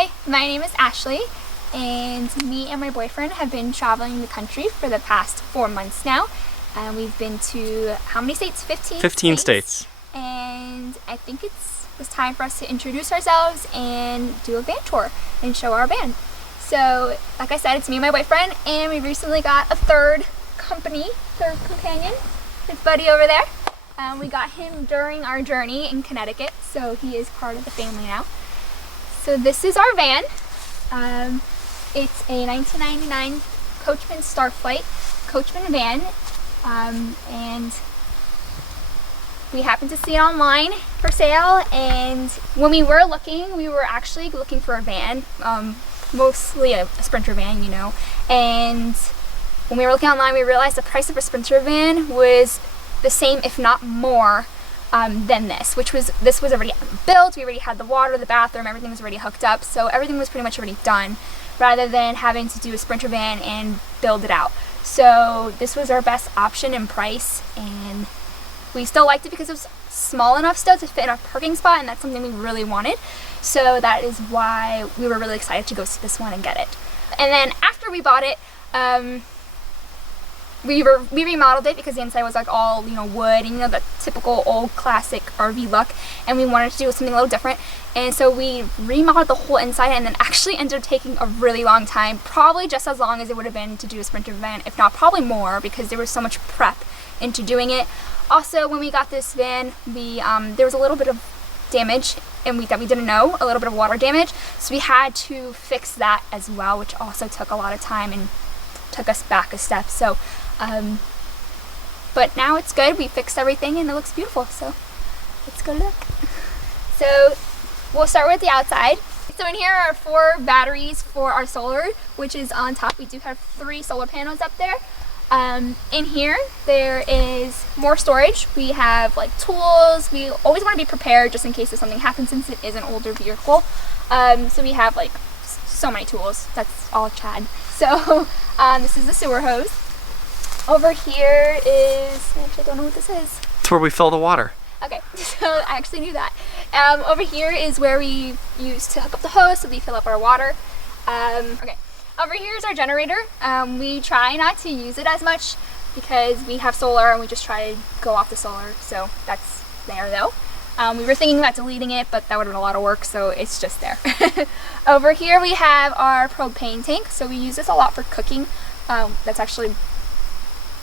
Hi, my name is Ashley, and me and my boyfriend have been traveling the country for the past 4 months now. We've been to how many states? 15 states. And I think it was time for us to introduce ourselves and do a van tour and show our van. So, like I said, it's me and my boyfriend, and we recently got a third companion, his buddy over there. We got him during our journey in Connecticut, so he is part of the family now. So this is our van. It's a 1999 Coachman Starflight Coachman van, and we happened to see it online for sale. And when we were looking, we were actually looking for a van, mostly a Sprinter van, you know. And when we were looking online, we realized the price of a Sprinter van was the same, if not more, than this was already built. We already had the water, the bathroom, everything was already hooked up, so everything was pretty much already done, rather than having to do a Sprinter van and build it out. So this was our best option in price, and we still liked it because it was small enough still to fit in our parking spot, and that's something we really wanted. So that is why we were really excited to go see this one and get it. And then after we bought it, we remodeled it because the inside was like all, you know, wood and, you know, the typical old classic RV look, and we wanted to do something a little different. And so we remodeled the whole inside, and then actually ended up taking a really long time, probably just as long as it would have been to do a Sprinter van, if not probably more, because there was so much prep into doing it. Also, when we got this van, there was a little bit of damage that we didn't know, a little bit of water damage, so we had to fix that as well, which also took a lot of time and took us back a step. So but now it's good. We fixed everything and it looks beautiful, so let's go look. So we'll start with the outside. So in here are 4 batteries for our solar, which is on top. We do have 3 solar panels up there. In here there is more storage. We have like tools. We always want to be prepared just in case if something happens, since it is an older vehicle. So we have like so many tools. That's all Chad. So this is the sewer hose. Over here is, actually I don't know what this is. It's where we fill the water. Okay, so I actually knew that. Over here is where we use to hook up the hose so we fill up our water. Okay, over here is our generator. We try not to use it as much because we have solar and we just try to go off the solar, so that's there though. We were thinking about deleting it, but that would have been a lot of work, so it's just there. Over here we have our propane tank, so we use this a lot for cooking. That's actually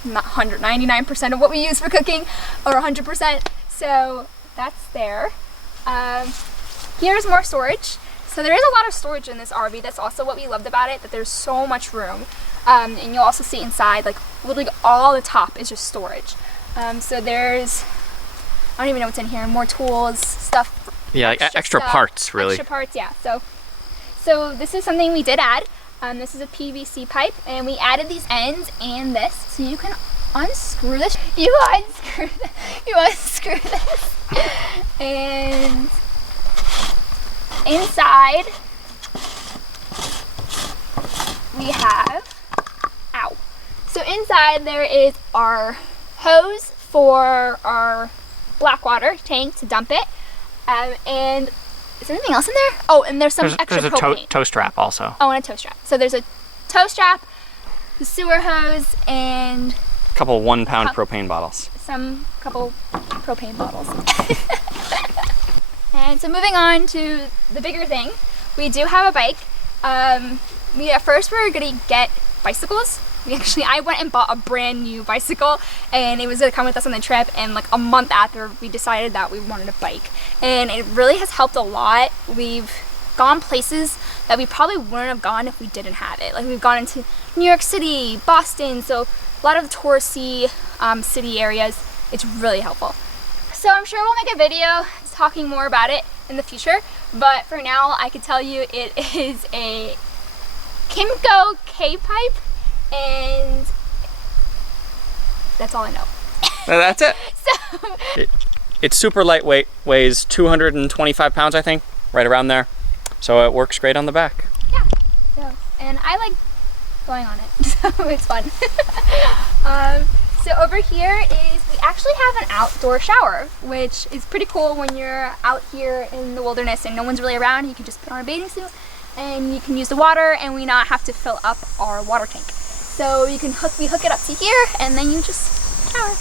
not 199% of what we use for cooking, or 100%, so that's there. Here's more storage. So there is a lot of storage in this RV. That's also what we loved about it, that there's so much room. And you'll also see inside, like literally all the top is just storage. So there's, I don't even know what's in here, more tools, stuff. Yeah, extra stuff, parts, really. Extra parts, yeah. So this is something we did add. This is a PVC pipe, and we added these ends and this, so you can unscrew this. You unscrew this. And inside we have, so inside there is our hose for our black water tank to dump it, and is there anything else in there? Oh, and there's some extra propane. There's a tow strap also. Oh, and a tow strap. So there's a tow strap, the sewer hose, and a couple 1-pound propane bottles. Couple propane bottles. And so moving on to the bigger thing, we do have a bike. At first we were gonna get bicycles. I went and bought a brand new bicycle, and it was gonna come with us on the trip, and like a month after we decided that we wanted a bike, and it really has helped a lot. We've gone places that we probably wouldn't have gone if we didn't have it. Like we've gone into New York City, Boston, so a lot of the touristy city areas. It's really helpful. So I'm sure we'll make a video talking more about it in the future, but for now I could tell you it is a Kimco K-pipe, and that's all I know. That's it. It's super lightweight, weighs 225 pounds, I think, right around there. So it works great on the back. Yeah. So, and I like going on it, so it's fun. So over here is, we actually have an outdoor shower, which is pretty cool when you're out here in the wilderness and no one's really around. You can just put on a bathing suit and you can use the water and we not have to fill up our water tank. So you can we hook it up to here and then you just shower.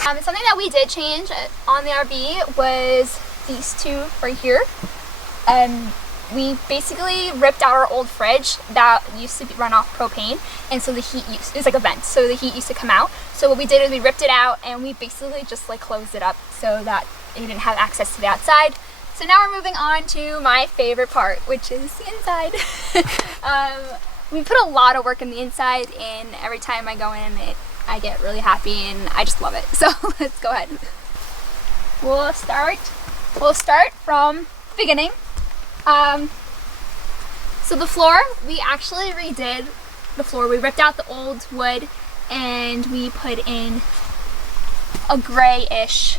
Something that we did change on the RV was these two right here. We basically ripped out our old fridge that used to run off propane, and so the heat it's like a vent, so the heat used to come out. So what we did is we ripped it out and we basically just like closed it up so that it didn't have access to the outside. So now we're moving on to my favorite part, which is the inside. We put a lot of work in the inside, and every time I go in, I get really happy and I just love it. So let's go ahead. We'll start from the beginning. So the floor, we actually redid the floor. We ripped out the old wood and we put in a grayish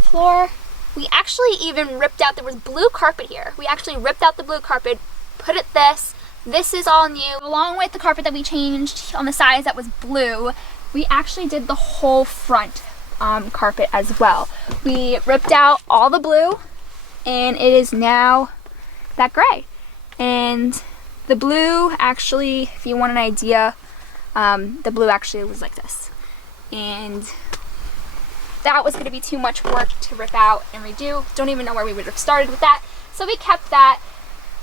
floor. We actually even ripped out, there was blue carpet here. We actually ripped out the blue carpet, put it this. This is all new. Along with the carpet that we changed on the sides that was blue, we actually did the whole front carpet as well. We ripped out all the blue and it is now that gray. And the blue actually, if you want an idea, the blue actually was like this. And that was going to be too much work to rip out and redo. Don't even know where we would have started with that. So we kept that,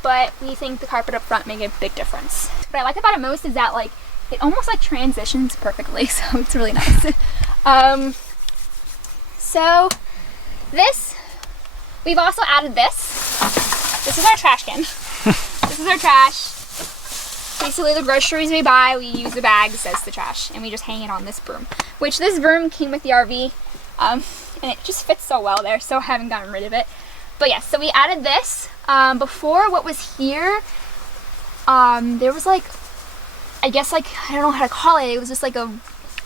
but we think the carpet up front made a big difference. What I like about it most is that like it almost like transitions perfectly, so it's really nice. So this, we've also added this. This is our trash can. This is our trash. Basically the groceries we buy, we use the bags as the trash and we just hang it on this broom. Which this broom came with the RV and it just fits so well there, so I haven't gotten rid of it. But yeah, so we added this. Before, what was here, there was like, I guess like, I don't know how to call it, it was just like a...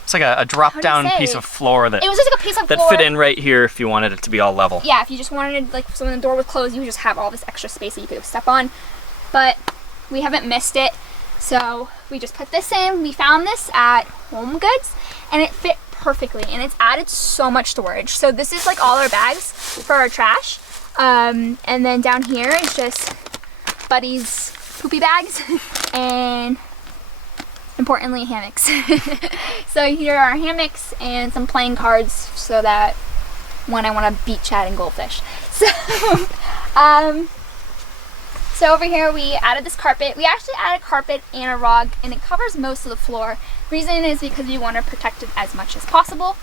It's like a drop-down piece of floor that... It was just like a piece of floor. That fit in right here if you wanted it to be all level. Yeah, if you just wanted, like, so when the door was closed, you would just have all this extra space that you could step on. But we haven't missed it, so we just put this in. We found this at Home Goods, and it fit perfectly, and it's added so much storage. So this is like all our bags for our trash. And then down here is just Buddy's poopy bags, and importantly hammocks. So here are our hammocks and some playing cards so that when I want to beat Chad and goldfish. So over here we added this carpet. We actually added carpet and a rug, and it covers most of the floor. Reason is because we want to protect it as much as possible.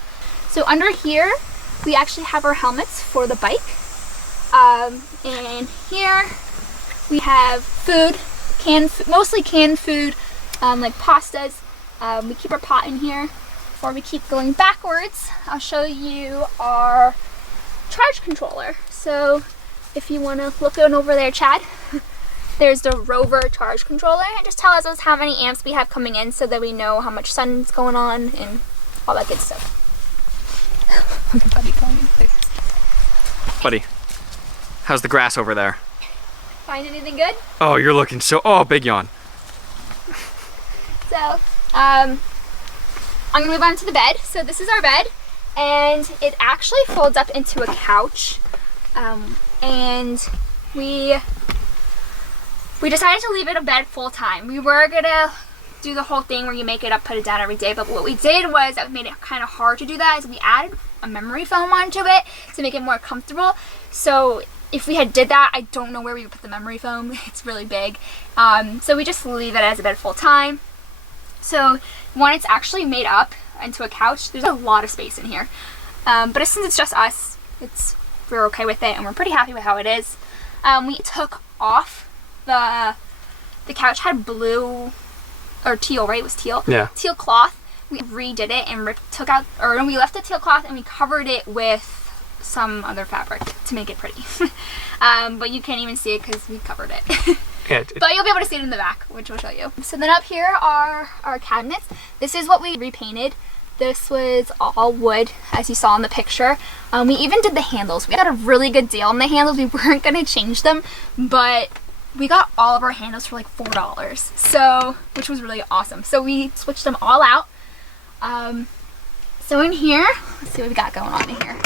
So under here we actually have our helmets for the bike. And here we have food, mostly canned food, like pastas. We keep our pot in here. Before we keep going backwards, I'll show you our charge controller. So if you want to look on over there, Chad, there's the Rover charge controller. It just tells us how many amps we have coming in so that we know how much sun's going on and all that good stuff. Buddy, how's the grass over there? Find anything good? Oh, you're looking so... Oh, big yawn. So, I'm gonna move on to the bed. So this is our bed, and it actually folds up into a couch. And we decided to leave it a bed full time. We were gonna do the whole thing where you make it up, put it down every day, but what we did was that made it kind of hard to do that, is we added a memory foam onto it to make it more comfortable. So if we had did that, I don't know where we would put the memory foam. It's really big. So we just leave it as a bed full time. So when it's actually made up into a couch, there's a lot of space in here. But since it's just us, we're okay with it and we're pretty happy with how it is. We took off the couch had blue or teal, right? It was teal. Yeah. Teal cloth. We redid it and we left the teal cloth and we covered it with some other fabric to make it pretty. But you can't even see it because we covered it. Yeah, but you'll be able to see it in the back, which we'll show you. So then up here are our cabinets. This is what we repainted. This was all wood, as you saw in the picture. We even did the handles. We got a really good deal on the handles. We weren't going to change them, but we got all of our handles for like $4. So, which was really awesome. So we switched them all out. So in here, let's see what we got going on in here.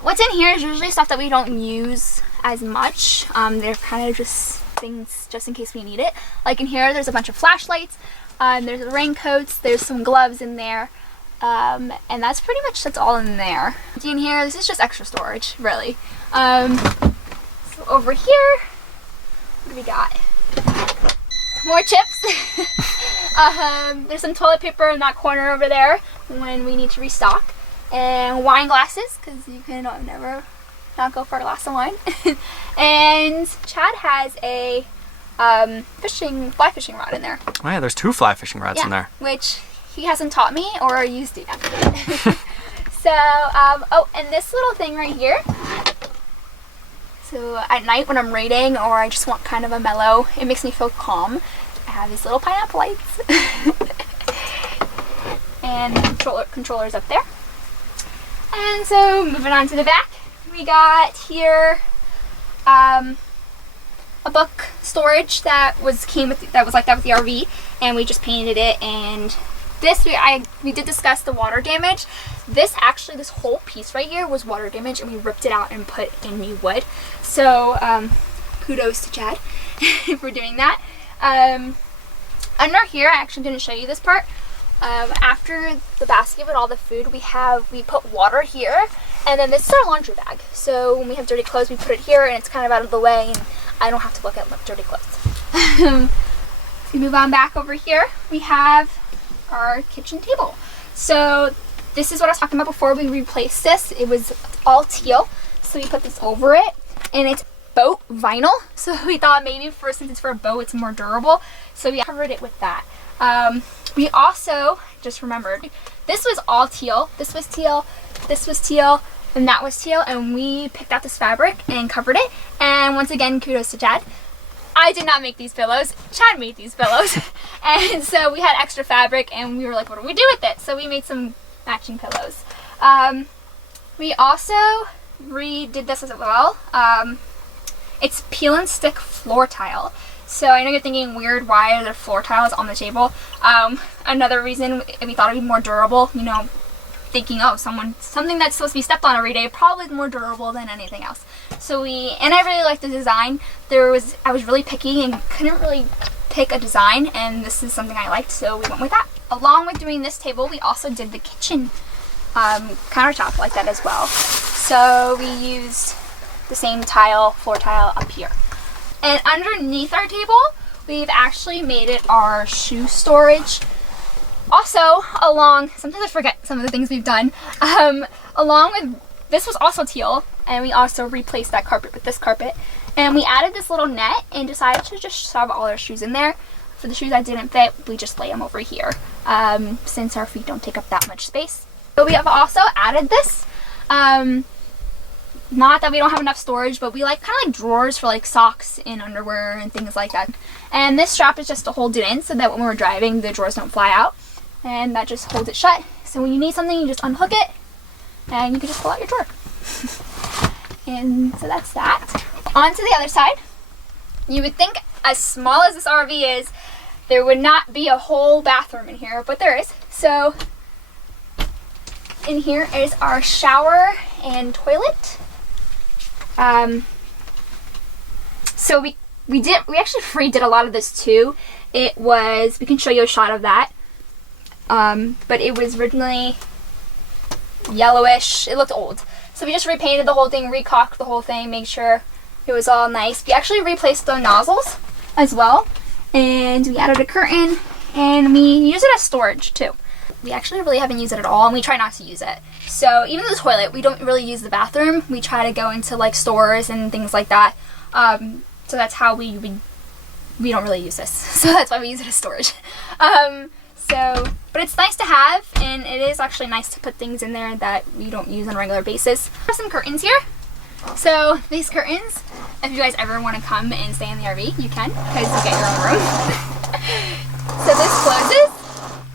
What's in here is usually stuff that we don't use as much. They're kind of just things just in case we need it. Like in here, there's a bunch of flashlights, there's raincoats, there's some gloves in there, and that's pretty much, that's all in there. In here, this is just extra storage, really. So over here, what do we got? More chips. There's some toilet paper in that corner over there when we need to restock, and wine glasses, because you can never not go for a glass of wine. And Chad has a fly fishing rod in there. Oh yeah, there's 2 fly fishing rods in there. Which he hasn't taught me or used it yet. So, oh, and this little thing right here. So at night when I'm reading or I just want kind of a mellow, it makes me feel calm, I have these little pineapple lights. And controllers up there. And so moving on to the back, we got here a book storage that was like that with the RV, and we just painted it. And this we did discuss the water damage. This whole piece right here was water damage, and we ripped it out and put in new wood. So kudos to Chad for doing that. Under here, I actually didn't show you this part. After the basket with all the food, we put water here, and then this is our laundry bag. So when we have dirty clothes, we put it here, and it's kind of out of the way, and I don't have to look at dirty clothes. So we move on back over here. We have our kitchen table. So this is what I was talking about before we replaced this. It was all teal, so we put this over it, and it's boat vinyl. So we thought maybe since it's for a boat, it's more durable. So we covered it with that. We also just remembered this was all teal. This was teal. This was teal. And that was teal. And we picked out this fabric and covered it. And once again, kudos to Chad. I did not make these pillows. Chad made these pillows. And so we had extra fabric, and we were like, what do we do with it? So we made some matching pillows. We also redid this as well. It's peel and stick floor tile. So I know you're thinking, weird, why are there floor tiles on the table? Another reason we thought it'd be more durable, you know, thinking, oh, something that's supposed to be stepped on every day, probably more durable than anything else. So and I really liked the design. I was really picky and couldn't really pick a design, and this is something I liked, so we went with that. Along with doing this table, we also did the kitchen countertop like that as well. So we used the same floor tile up here. And underneath our table, we've actually made it our shoe storage. Also, sometimes I forget some of the things we've done. Along with, this was also teal, and we also replaced that carpet with this carpet. And we added this little net and decided to just shove all our shoes in there. For the shoes that didn't fit, we just lay them over here, since our feet don't take up that much space. So we have also added this. Not that we don't have enough storage, but we kind of like drawers for like socks and underwear and things like that. And this strap is just to hold it in so that when we're driving, the drawers don't fly out. And that just holds it shut. So when you need something, you just unhook it and you can just pull out your drawer. And so that's that. On to the other side. You would think, as small as this RV is, there would not be a whole bathroom in here, but there is. So in here is our shower and toilet. So we actually redid a lot of this too. We can show you a shot of that. But it was originally yellowish. It looked old. So we just repainted the whole thing, recaulked the whole thing, made sure it was all nice. We actually replaced the nozzles as well. And we added a curtain, and we use it as storage too. We actually really haven't used it at all, and we try not to use it. So even the toilet, we don't really use the bathroom. We try to go into like stores and things like that. So that's how we don't really use this. So that's why we use it as storage. But it's nice to have, and it is actually nice to put things in there that we don't use on a regular basis. There's some curtains here. So these curtains, if you guys ever want to come and stay in the RV, you can, because you get your own room. So this closes,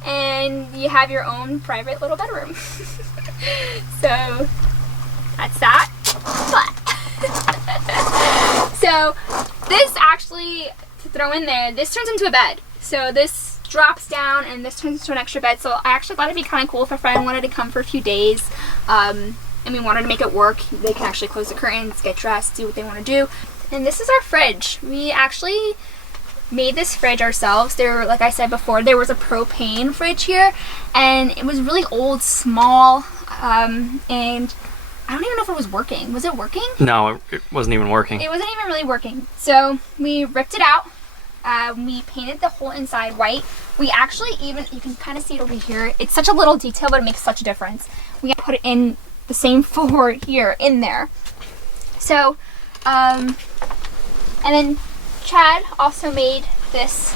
and you have your own private little bedroom. So that's that. So this actually, to throw in there, this turns into a bed. So this drops down and this turns into an extra bed. So I actually thought it'd be kind of cool if a friend wanted to come for a few days, and we wanted to make it work. They can actually close the curtains, get dressed, do what they want to do. And this is our fridge. We actually made this fridge ourselves. There, like I said before, there was a propane fridge here, and it was really old, small, and I don't even know if it was working. Was it working? No, it wasn't even working. It wasn't even really working. So we ripped it out. We painted the whole inside white. We actually even, you can kind of see it over here. It's such a little detail, but it makes such a difference. We put it in the same floor here, in there. So, and then Chad also made this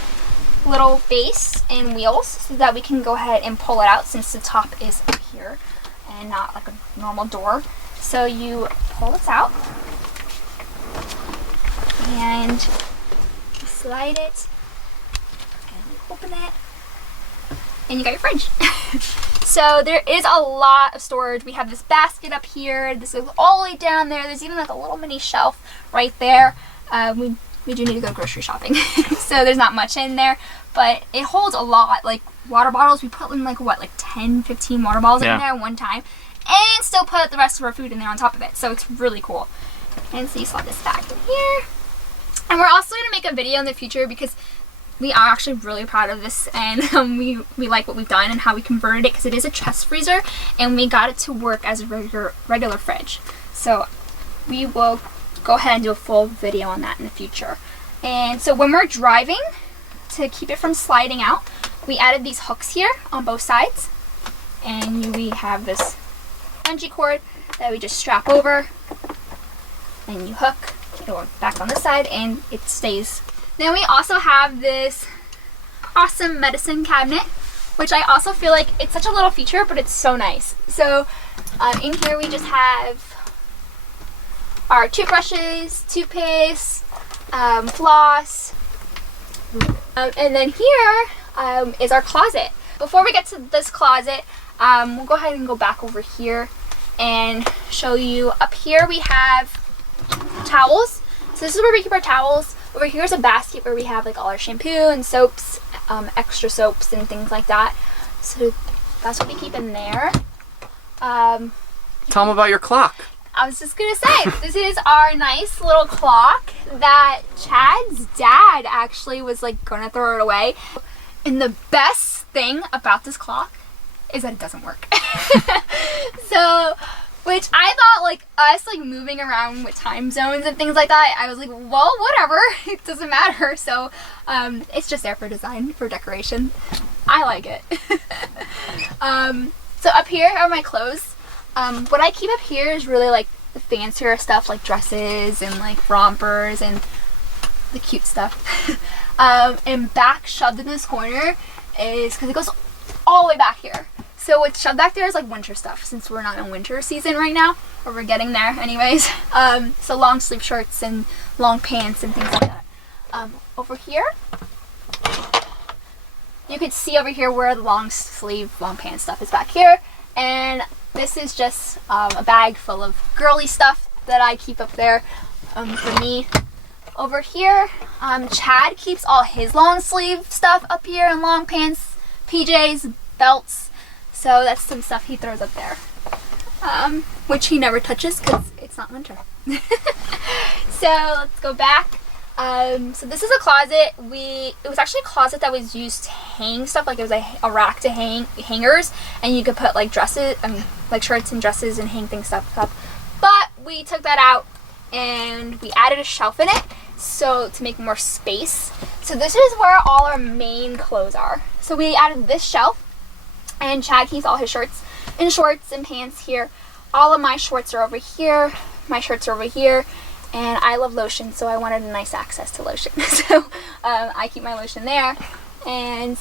little base and wheels so that we can go ahead and pull it out, since the top is up here and not like a normal door. So you pull this out and you slide it and you open it and you got your fridge. So there is a lot of storage. We have this basket up here. This goes all the way down there. There's even like a little mini shelf right there. We do need to go grocery shopping. So there's not much in there, but it holds a lot. Like water bottles, we put in like what, like 10, 15 water bottles in there at one time, and still put the rest of our food in there on top of it. So it's really cool. And so you slide this back in here. And we're also going to make a video in the future because we are actually really proud of this, and we like what we've done and how we converted it, because it is a chest freezer and we got it to work as a regular fridge. So we will go ahead and do a full video on that in the future. And so when we're driving, to keep it from sliding out, we added these hooks here on both sides, and we have this bungee cord that we just strap over, and you hook it back on this side and it stays. Then we also have this awesome medicine cabinet, which I also feel like it's such a little feature, but it's so nice. So in here we just have our toothbrushes, toothpaste, floss, and then here is our closet. Before we get to this closet, we'll go ahead and go back over here and show you. Up here we have towels. So this is where we keep our towels. Over here is a basket where we have like all our shampoo and soaps, extra soaps and things like that. So that's what we keep in there. Tell them about your clock. I was just gonna say, this is our nice little clock that Chad's dad actually was like gonna throw it away. And the best thing about this clock is that it doesn't work. So, which I thought, like, us like moving around with time zones and things like that, I was like, well, whatever, it doesn't matter. So it's just there for design, for decoration. I like it. So up here are my clothes. What I keep up here is really like the fancier stuff, like dresses and like rompers and the cute stuff. And back shoved in this corner is because it goes all the way back here. So what's shoved back there is like winter stuff, since we're not in winter season right now, or we're getting there anyways. So long sleeve shirts and long pants and things like that. Over here, you could see over here where the long sleeve, long pants stuff is back here. And this is just a bag full of girly stuff that I keep up there for me. Over here, Chad keeps all his long sleeve stuff up here, and long pants, PJs, belts. So that's some stuff he throws up there, which he never touches because it's not winter. So let's go back. So this is a closet. It was actually a closet that was used to hang stuff. Like it was a rack to hang hangers, and you could put like dresses, like shirts and dresses, and hang things stuff up. But we took that out and we added a shelf in it, so to make more space. So this is where all our main clothes are. So we added this shelf, and Chad keeps all his shirts and shorts and pants here. All of my shorts are over here. My shirts are over here. And I love lotion, so I wanted a nice access to lotion. So I keep my lotion there, and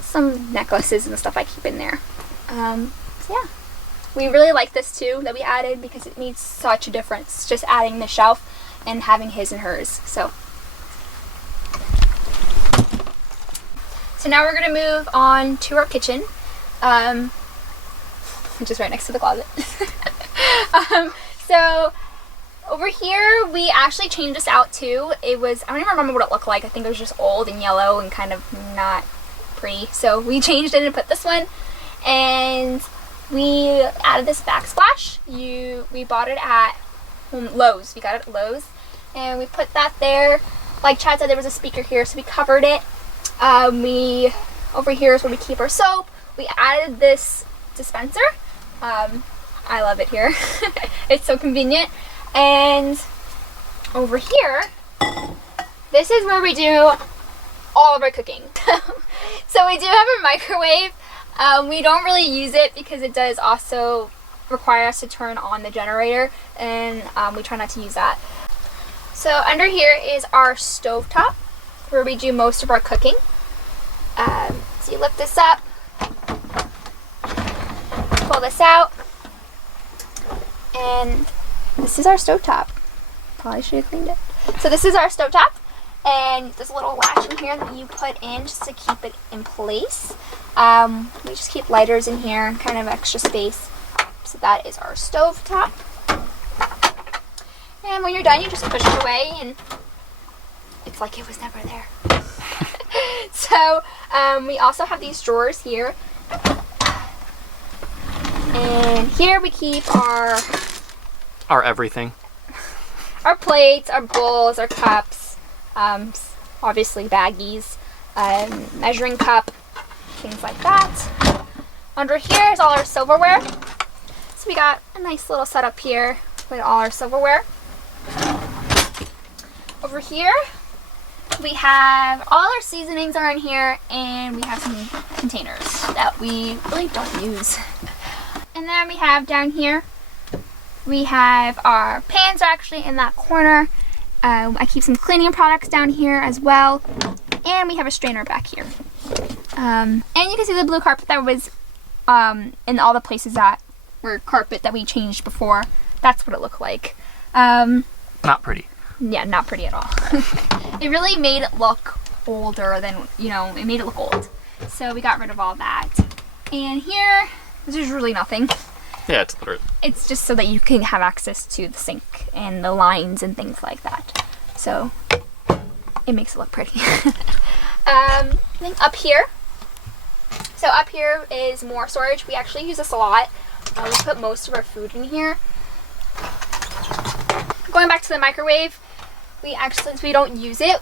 some necklaces and stuff I keep in there. So yeah, we really like this too that we added, because it made such a difference just adding the shelf and having his and hers. So now we're gonna move on to our kitchen, which is right next to the closet. So over here, we actually changed this out too. It was, I don't even remember what it looked like. I think it was just old and yellow and kind of not pretty. So we changed it and put this one. And we added this backsplash. We bought it at Lowe's. We got it at Lowe's, and we put that there. Like Chad said, there was a speaker here, so we covered it. Over here is where we keep our soap. We added this dispenser. I love it here. It's so convenient. And over here, this is where we do all of our cooking. So we do have a microwave. We don't really use it because it does also require us to turn on the generator, and we try not to use that. So under here is our stovetop where we do most of our cooking. So you lift this up, pull this out, and this is our stovetop. Probably should have cleaned it. So this is our stovetop, and there's a little latch in here that you put in just to keep it in place. We just keep lighters in here, kind of extra space. So that is our stovetop. And when you're done, you just push it away, and it's like it was never there. So we also have these drawers here, and here we keep our everything. Our plates, our bowls, our cups, obviously baggies, measuring cup, things like that. Under here is all our silverware. So we got a nice little setup here with all our silverware. Over here, we have all our seasonings are in here, and we have some containers that we really don't use. And then we have down here, we have our pans are actually in that corner. I keep some cleaning products down here as well. And we have a strainer back here. And you can see the blue carpet that was in all the places that were carpet that we changed before. That's what it looked like. Not pretty. Yeah, not pretty at all. It really made it look older than, it made it look old. So we got rid of all that. And here, there's really nothing. Yeah, it's just so that you can have access to the sink and the lines and things like that. So it makes it look pretty. Then up here. So up here is more storage. We actually use this a lot. We put most of our food in here. Going back to the microwave, since we don't use it,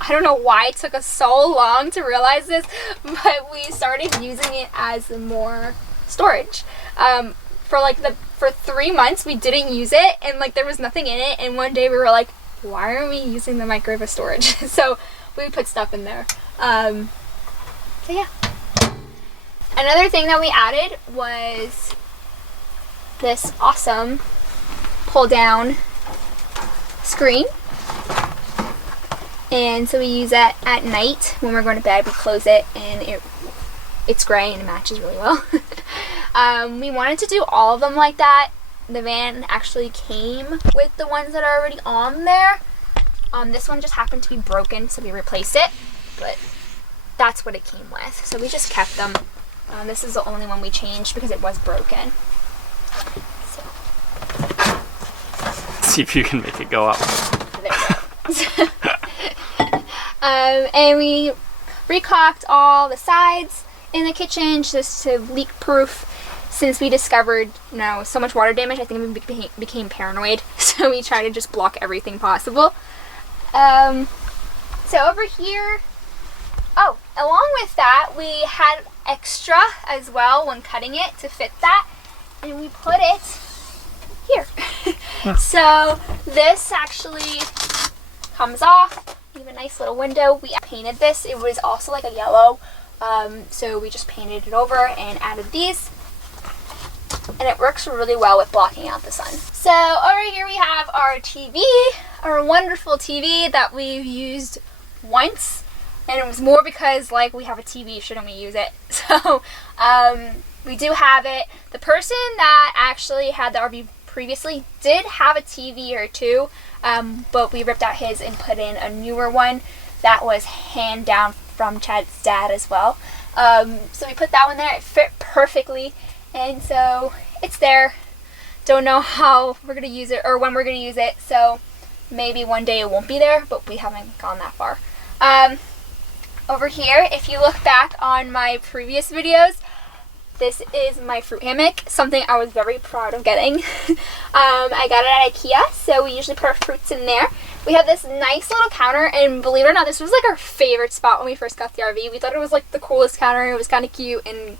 I don't know why it took us so long to realize this, but we started using it as more storage. For 3 months we didn't use it, and there was nothing in it, and one day we were like, why aren't we using the microwave as storage? So we put stuff in there. So yeah. Another thing that we added was this awesome pull down screen. And so we use that at night when we're going to bed. We close it, and it's gray and it matches really well. We wanted to do all of them like that. The van actually came with the ones that are already on there. This one just happened to be broken, so we replaced it, but that's what it came with. So we just kept them. This is the only one we changed because it was broken. So. See if you can make it go up. There we go. And we recocked all the sides in the kitchen just to leak proof. Since we discovered so much water damage, I think we became paranoid, so we tried to just block everything possible. So over here, along with that, we had extra as well when cutting it to fit that, and we put it here. Yeah. So this actually comes off. We have a nice little window. We painted this. It was also like a yellow, so we just painted it over and added these. And it works really well with blocking out the sun. So over here we have our TV, our wonderful TV that we've used once. And it was more because we have a TV, shouldn't we use it? So we do have it. The person that actually had the RV previously did have a TV or two, but we ripped out his and put in a newer one that was hand down from Chad's dad as well. So we put that one there. It fit perfectly. And so it's there. Don't know how we're going to use it or when we're going to use it. So maybe one day it won't be there, but we haven't gone that far. Over here, if you look back on my previous videos, This is my fruit hammock, something I was very proud of getting. I got it at IKEA, so we usually put our fruits in there. We have this nice little counter, and believe it or not, this was like our favorite spot when we first got the RV. We thought it was like the coolest counter. It was kind of cute, and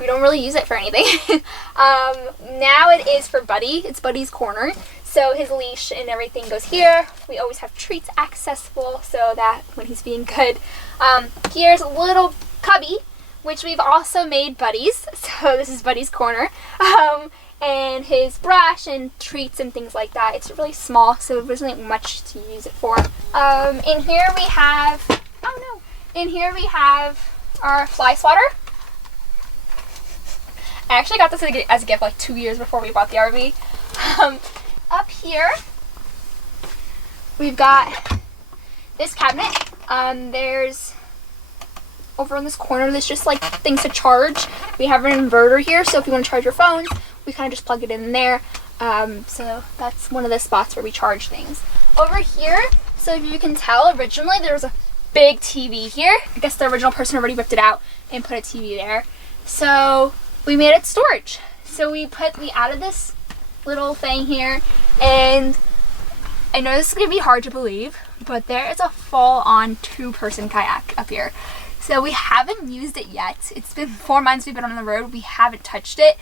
we don't really use it for anything. Now it is for Buddy. It's Buddy's corner. So his leash and everything goes here. We always have treats accessible so that when he's being good. Here's a little cubby, which we've also made Buddy's. So this is Buddy's corner. And his brush and treats and things like that. It's really small, so there isn't much to use it for. In here we have, in here we have our fly swatter. I actually got this as a gift like 2 years before we bought the RV. Up here, we've got this cabinet. There's, over in this corner, there's just like things to charge. We have an inverter here, so if you want to charge your phones, we kind of just plug it in there. So that's one of the spots where we charge things. Over here, so if you can tell, originally there was a big TV here. I guess the original person already ripped it out and put a TV there. So we made it storage. So we added this little thing here, and I know this is gonna be hard to believe, but there is a full-on 2-person kayak up here. So we haven't used it yet. It's been 4 months we've been on the road. We haven't touched it,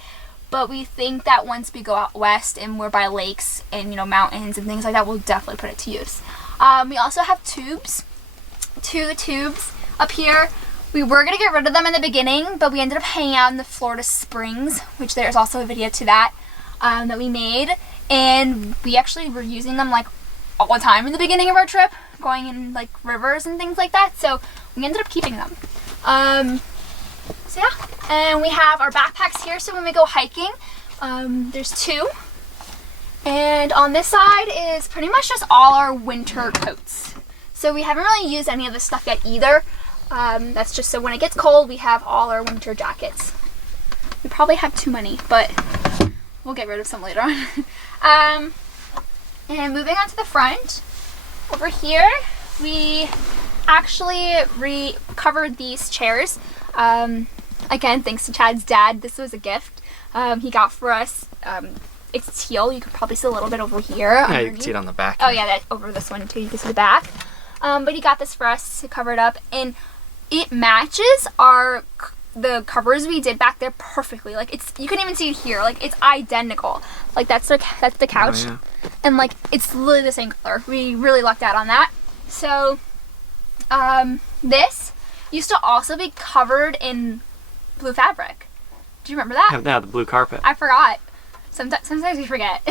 but we think that once we go out west and we're by lakes and, you know, mountains and things like that, we'll definitely put it to use. We also have tubes, 2 tubes up here. We were gonna get rid of them in the beginning, but we ended up hanging out in the Florida Springs, which there's also a video to that, that we made. And we actually were using them like all the time in the beginning of our trip, going in like rivers and things like that. So we ended up keeping them. So yeah, and we have our backpacks here. So when we go hiking, there's 2. And on this side is pretty much just all our winter coats. So we haven't really used any of this stuff yet either. That's just so when it gets cold, we have all our winter jackets. We probably have too many, but we'll get rid of some later on. And moving on to the front, over here, we actually recovered these chairs. Again, thanks to Chad's dad. This was a gift he got for us. It's teal. You can probably see a little bit over here. Yeah, you can see it on the back. Oh yeah, that over this one too. You can see the back. But he got this for us to cover it up, and it matches the covers we did back there perfectly. Like you can even see it here. Like it's identical. Like that's the couch, oh, yeah. And like it's literally the same color. We really lucked out on that. So, this used to also be covered in blue fabric. Do you remember that? Yeah, the blue carpet. I forgot. Sometimes we forget.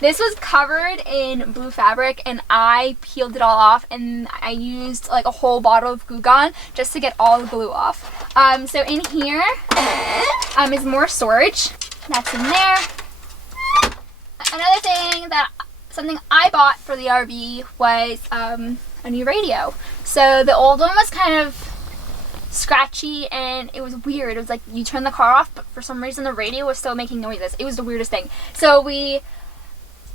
This was covered in blue fabric, and I peeled it all off, and I used like a whole bottle of Glue Gun just to get all the glue off. So in here is more storage. That's in there. Another thing something I bought for the RV was a new radio. So the old one was kind of scratchy and it was weird. It was like you turn the car off, but for some reason the radio was still making noises. It was the weirdest thing. So we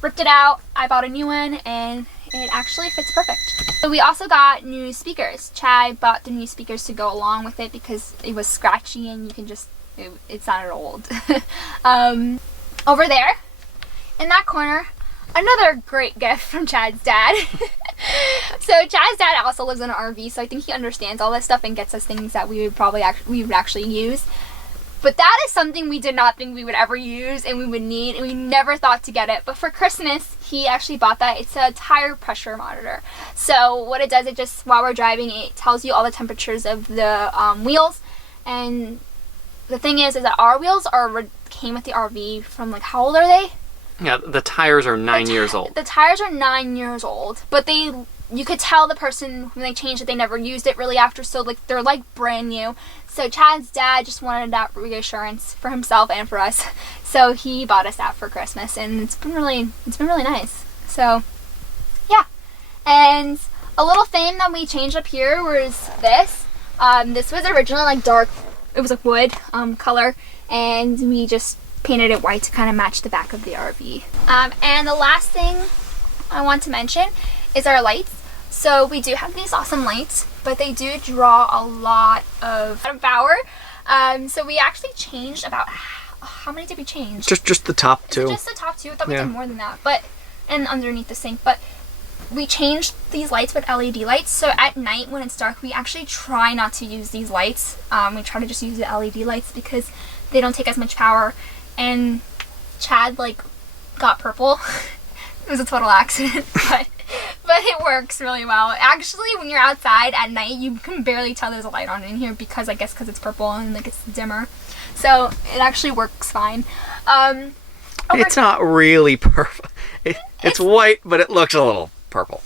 ripped it out. I bought a new one, and it actually fits perfect. So we also got new speakers. Chad bought the new speakers to go along with it because it was scratchy and you can just, it sounded old. Over there in that corner, another great gift from Chad's dad. So Chad's dad also lives in an RV, so I think he understands all this stuff and gets us things that we would actually use. But that is something we did not think we would ever use and we would need, and we never thought to get it. But for Christmas, he actually bought that. It's a tire pressure monitor. So what it does, it just, while we're driving, it tells you all the temperatures of the wheels. And the thing is that our wheels came with the RV from, like, how old are they? Yeah, the tires are 9 years old. The tires are 9 years old, but you could tell the person when they changed it, they never used it really after, so like they're like brand new. So Chad's dad just wanted that reassurance for himself and for us, so he bought us that for Christmas, and it's been really nice. So yeah, and a little thing that we changed up here was this. This was originally like dark. It was like wood color, and we just painted it white to kind of match the back of the RV. And the last thing I want to mention is our lights. So we do have these awesome lights, but they do draw a lot of power. So we actually changed about, how many did we change? Just the top two. Just the top two. I thought we did more than that, but and underneath the sink. But we changed these lights with LED lights. So at night when it's dark, we actually try not to use these lights. We try to just use the LED lights because they don't take as much power. And Chad got purple. It was a total accident, but it works really well. Actually, when you're outside at night, you can barely tell there's a light on in here because I guess because it's purple and it's dimmer. So it actually works fine. It's not really purple. It's white, but it looks a little purple.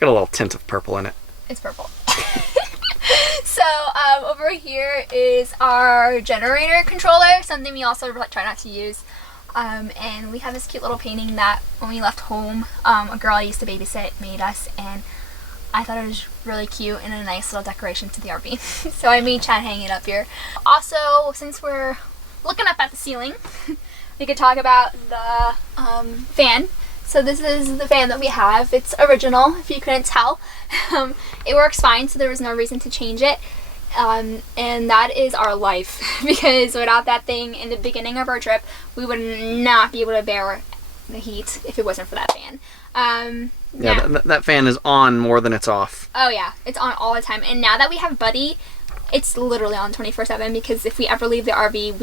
Got a little tint of purple in it. It's purple. So over here is our generator controller, something we also try not to use. And we have this cute little painting that when we left home, a girl I used to babysit made us, and I thought it was really cute and a nice little decoration to the RV. So I made Chad hang it up here. Also, since we're looking up at the ceiling, we could talk about the fan. So this is the fan that we have. It's original, if you couldn't tell. It works fine, so there was no reason to change it. And that is our life, because without that thing in the beginning of our trip, we would not be able to bear the heat if it wasn't for that fan. That fan is on more than it's off. Oh yeah, it's on all the time. And now that we have Buddy, it's literally on 24/7, because if we ever leave the RV,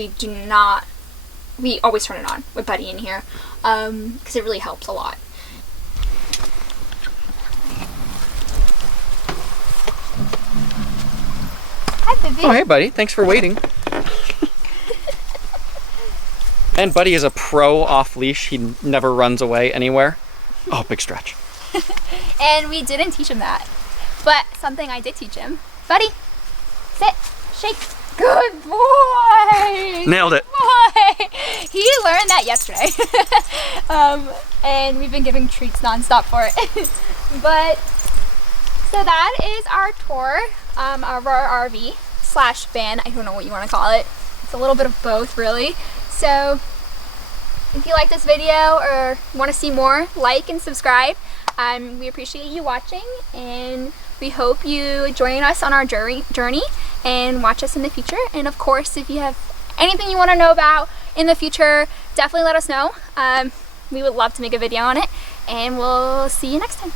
we always turn it on with Buddy in here, because it really helps a lot. Hi, Baby. Oh, hey, Buddy. Thanks for waiting. And Buddy is a pro off-leash. He never runs away anywhere. Oh, big stretch. And we didn't teach him that. But something I did teach him. Buddy, sit, shake. Good boy! Nailed it. Boy! He learned that yesterday. And we've been giving treats nonstop for it. But, so that is our tour of our RV / van. I don't know what you want to call it. It's a little bit of both, really. So if you like this video or want to see more, like and subscribe. We appreciate you watching, and we hope you join us on our journey and watch us in the future. And of course, if you have anything you want to know about in the future, definitely let us know. We would love to make a video on it, and we'll see you next time.